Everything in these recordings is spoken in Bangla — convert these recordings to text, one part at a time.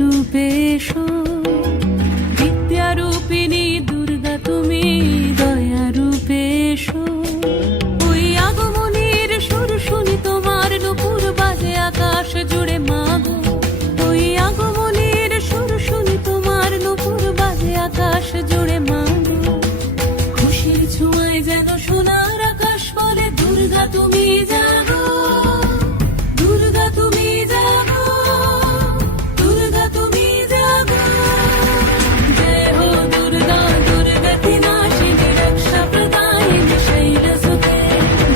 রূপে এসো, বিদ্যারূপিণী দুর্গা তুমি দয়া রূপে এসো। ওই আগমনীর সুর শুনি তোমার নুপুর বাজে আকাশ জুড়ে মাগো। ওই আগমনীর সুর শুনি তোমার নুপুর বাজে আকাশ জুড়ে মাগো। খুশির ছোঁয়ায় যেন সোনার আকাশ বলে দুর্গা তুমি জাগো, দুর্গা তুমি জাগো, দুর্গা তুমি জাগো। জয় হো দুর্গা, দুর্গতি নাশিনী রক্ষা প্রদায়িনী শৈলসুতে।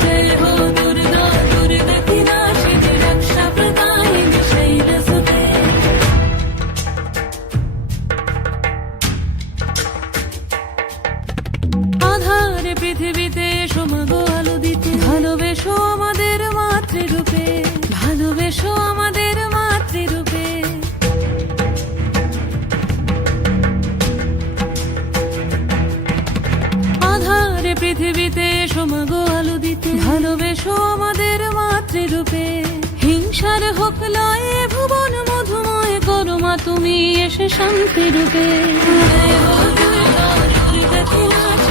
জয় হো দুর্গা, দুর্গতি নাশিনী রক্ষা প্রদায়িনী শৈলসুতে। আধারে পৃথিবীতে এসো মাগো আলো দিতে, ভালোবেসো আমাদের মাতৃরূপে, ভালোবেসো আমাদের মাতৃরূপে। আধারে পৃথিবীতে এসো মাগো আলো দিতে, ভালোবেসো আমাদের মাতৃরূপে। হিংসার হোক লয়ে ভুবন মধুময় করো মা তুমি এসে শান্তি রূপে। জয় হো দুর্গা, দুর্গতি নাশিনী